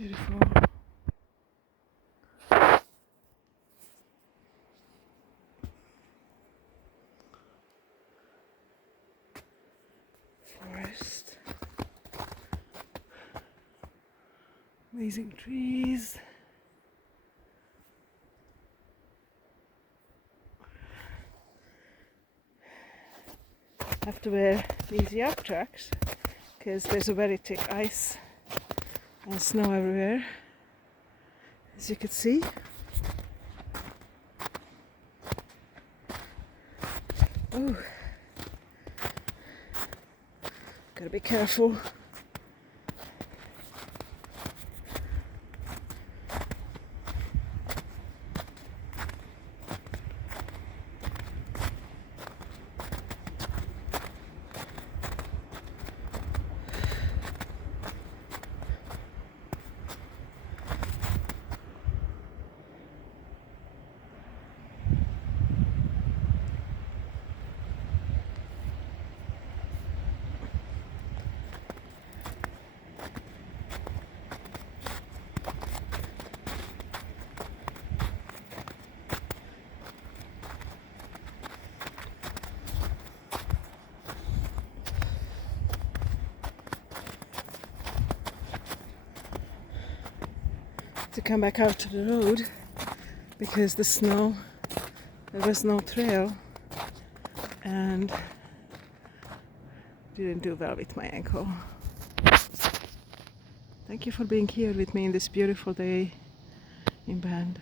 Beautiful. Forest. Amazing trees. I have to wear these yak tracks because there's a very thick ice and snow everywhere, as you can see. Oh, gotta be careful. To come back out to the road because the snow, there was no trail and didn't do well with my ankle. Thank you for being here with me in this beautiful day in Bend.